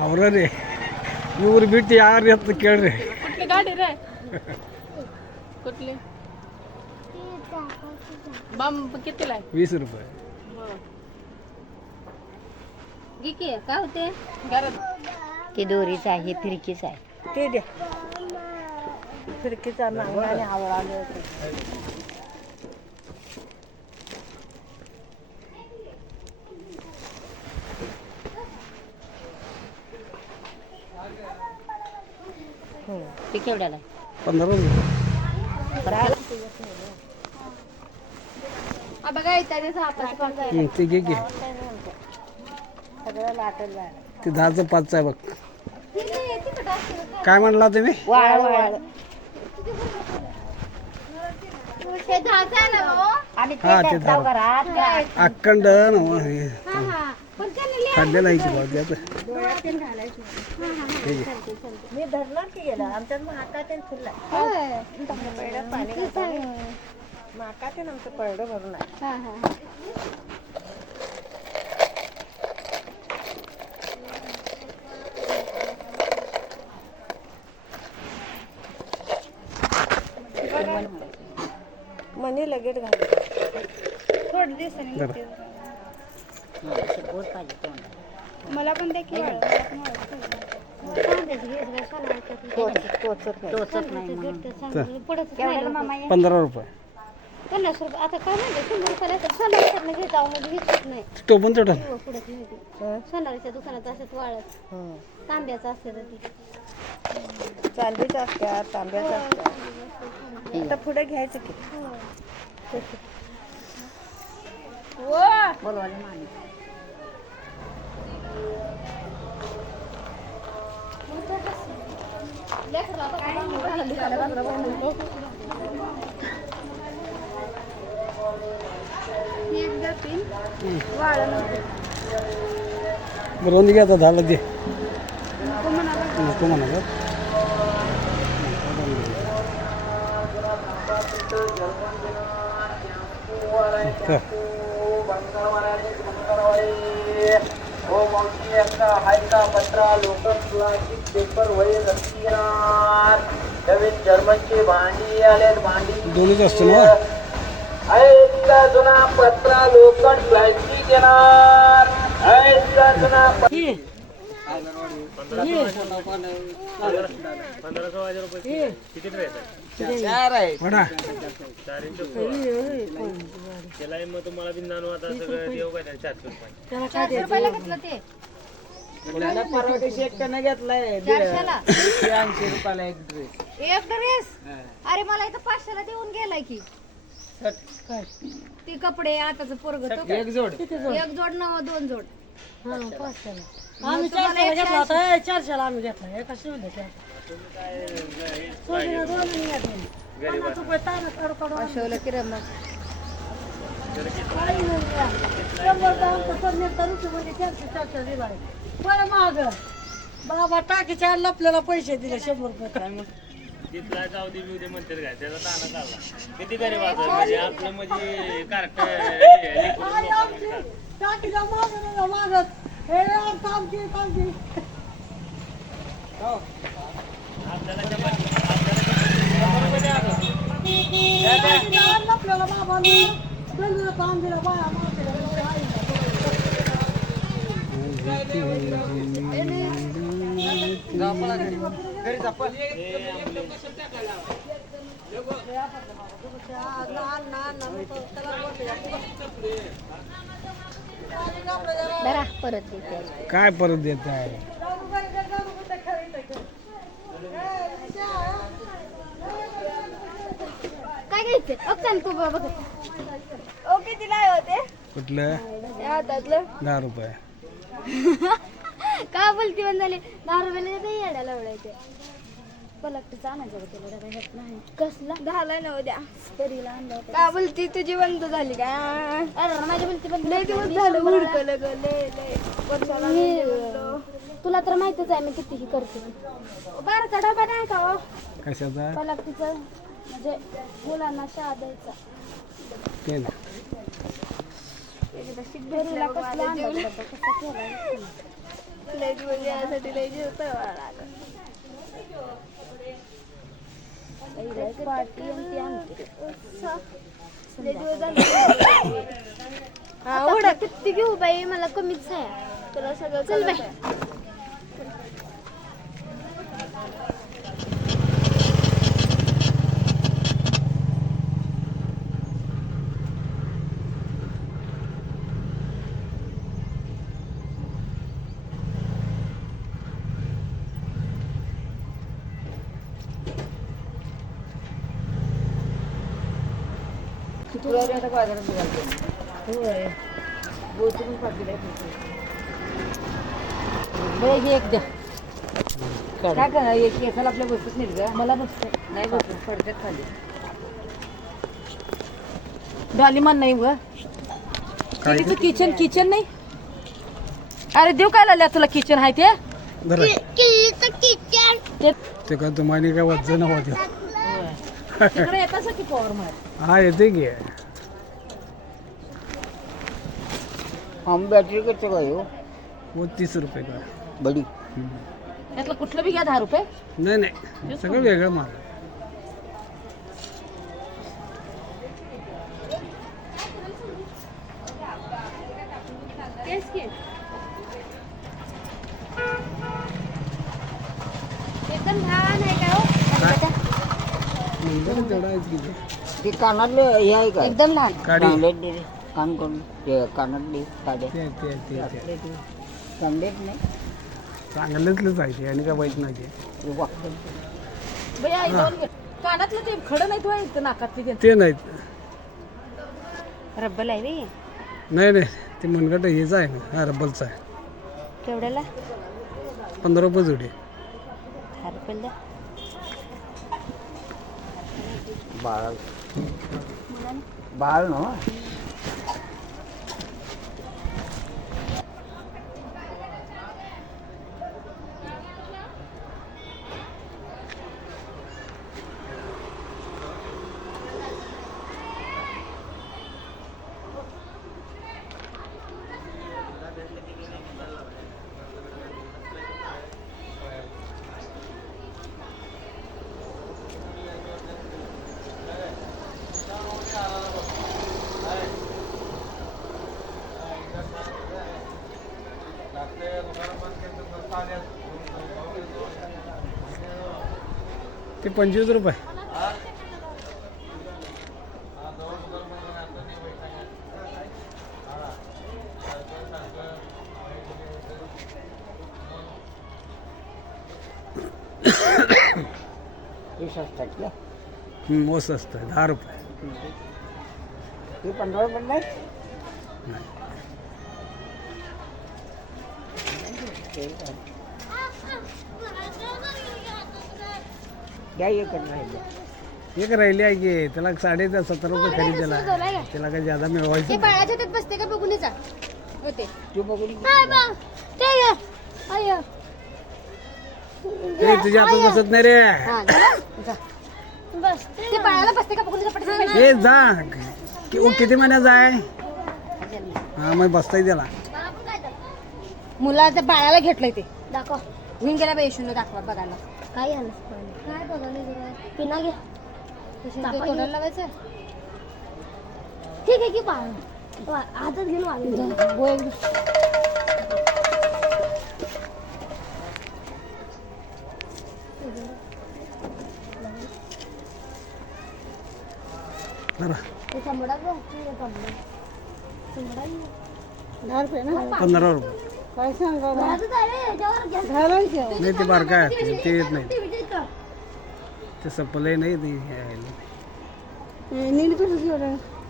ಅವ್ರ ರೀ ಇವ್ರು ಬಿಟ್ಟು ಯಾರು ಎತ್ತ ಕೇಳ್ರಿ. कुठली गाडी रे कुठली बंब कितीला आहे 20 रुपये. काय होते घरात की दोरीच आहे फिरकीच आहे ते द्या फिरकीचा नांगाने आवळाले होते. ते केवढ्याला 15 रुपये. बघा इत्यादी ते घे घे. सगळं लाटत जाय ते 10चं 5चं आहे बघ. काय म्हणला तुम्ही? वाळ वाळ आणि हा, ते ते धार. घरात अखंड ना हे काढलेलं आहे की भाऊ त्यात. मी धरणार की गेला आमच्यात माकाते फुलला पाणी माकाते आमचं पडलं भरून आहे. मनी लगेच घाल थोडं दिवसांनी मला पण ते टोचत नाही 15 रुपये. 50 रुपये आता काय म्हणते 100 रुपयाला तर सोनारीच्या घेत जाऊ म्हणजे घेतच नाही टोपण चढल. पुढत नाही ते सोनारीच्या दुकानात असत वाळत तांब्याचं असतं ते चांदीच असत्या तांब्याच असत्या आता पुढे घ्यायचं की बोलवाले माणूस बरोबर घ्या आता झालं ते नको म्हणा का? जर्मनची भांडी आले भांडी दोन्हीच असतं ना. जुना पत्रा लोखंड प्लास्टिक येणार जुना वडा तुम्हाला बिंदानो आता सगळं देऊ काय 400 रुपयाला घेतलं ते परवा दिवशी एक टन घेतलाय 80 रुपयाला एक ड्रेस. एक ड्रेस अरे मला इथं 500ला देऊन गेलाय की ते कपडे आताच पोरग एक जोड एक जोड न 2 जोड आम्ही 400 घेतला होता 400 आम्ही घेतला एका शिवले अशोला की रमत बाबा टाकीच्या आपल्याला पैसे दिले 100 रुपये तिथला जाऊ दे बिऊ दे म्हणतात काय त्याचा ताना चालला किती गरीब असं म्हणजे आपलं म्हणजे कार्ट टाकीच्या मागत हे काम की आपल्याला बाबा काम दिलं बाया घरी चप्पल परत देते काय परत देत आहे? काय घ्यायचं ओके तू बाबा ओके तिला होते कुठलं? हातातलं 10 रुपये. का बोलती पण झाली 10 रुपयाला ते येड्याला उडायचे पलकटीच आणायचं होतं त्याला डबा घेत नाही कसला झाला ना उद्या स्परीला आणला होता का बोलती तुझी बंद झाली का अरे माझी बोलती बंद लय दिवस झालं हुडकलं ग लय तुला तर माहितीच आहे मी कितीही करते बारचा डबा नाही का हो कशाचा? पलकटीचं म्हणजे मुलांना शाळा द्यायचा ते ना एकदा शिक भेटला कसला अंदाज होता, कसा केलाय. लय दिवस यासाठी लय जीव तळवायला लागला. एक पार्टी आणि ती आमटी. लय दिवस झाले. आता किती घेऊ बाई, मला कमीच आहे. तुला सगळं चल बाई. शुक्रवारी आता बाजारात निघालतो. होय बोलून पाठवले एक द्या. काय करा एक केसाला आपल्या बसत नाही का? मला बसत नाही, बसत पडतात खाली. डॉलीमान नाही ग. तिचं किचन नाही. अरे देऊ काय लावल्या तुला किचन आहे ते? ते का तुम्हाला काय वजन होते. तिकडे येत असं की पॉवर मार. हा येते की. हम बॅटरी करतो काय हो? वो 30 रुपये का. बडी यातलं कुठलं बी घ्या 10 रुपये. नाही नाही सगळं वेगळं माल. एकदम लहान आहे का हो? नंबर तेवढा आहेच की ते. ते कानातले हे आहे का? एकदम लहान. काढी कान करून ते कानातले काढे ते चांगलेच नाही. चांगल्यातलंच आहे ते आणि काय वाईट नाही ते. कानातलं ते खडं नाही तो नाकातली ते नाहीत. रब्बल आहे बी. नाही नाही ते मनगट हेच आहे ना. हा रब्बलचा आहे. केवढ्याला? 15 रुपये जोडी. 10 रुपयाला. बाळ ना ते 25 रुपये. वो स्वस्त आहे 10 रुपये. ते 15 रुपये नाही. घ्या एकच राहिले. एक राहिली आहे की त्याला 17.5 रुपये खरेदी दिला. त्याला काय ज्यादा मिळवायचं ते नाही. बाळाच्या त्यात बसते का बघून जा होते. तू बघून ए, तुझ्या हातात बसत नाही रे. ते बाळाला बसते का बघून जा. ए जा किती महिन्याचा आहे? हा मग बसताय त्याला. मुलाच्या बाळाला घेतलंय ते. दाखव. घेऊन गेला बाई यशून दाखवा बघायला. काय झालं? काय बघायला? पिना घे. तोंडाला लावायचं. ठीक आहे की बाळ हातात घेऊन वाजून जरा 15 रुपये. काय सांगा नाही ते बारका आहे ते येत नाही. ते सपलंय नाही ते घ्यायला.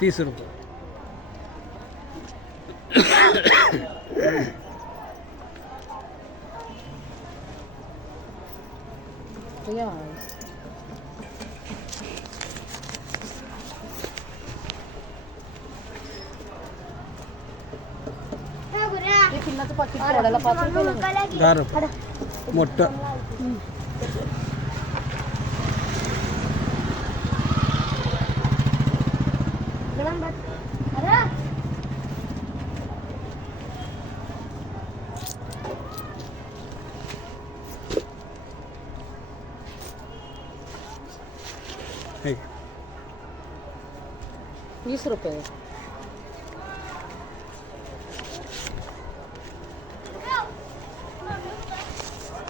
30 रुपये. पिन्नाचं पाकिट तोडायला 5 रुपये 10 रुपये मोठं. हे. 20 रुपये.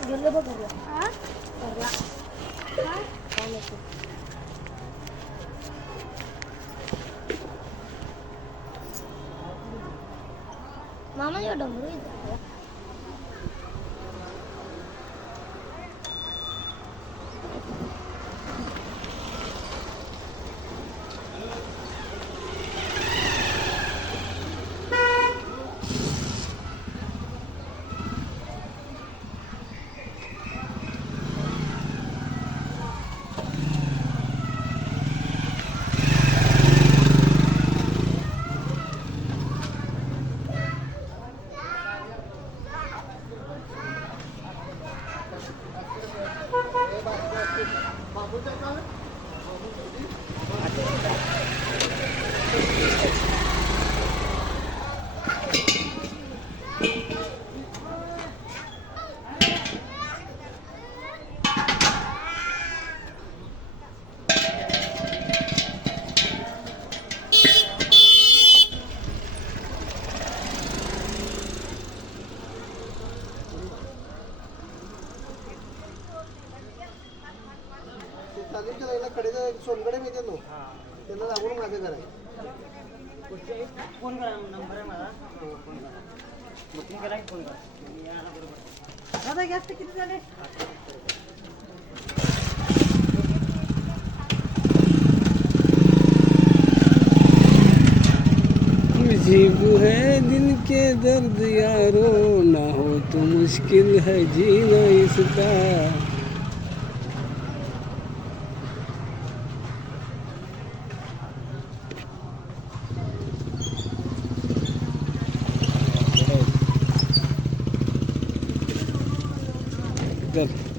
गेलो बघ घरला. घरला. मामा या डमरू इथं. तालीमच्या लाईनला कडेचा सोनकडे मिळते नो त्यांना लागून मागे करायचं. फोन करा, नंबर आहे माझा. फोन करा. बुकिंग करा की फोन करा. मी यायला बरोबर. दादा गॅस किती झाले? मुजीब है दिल के दर्द यारो, ना हो तो मुश्किल है जीना इसका. कर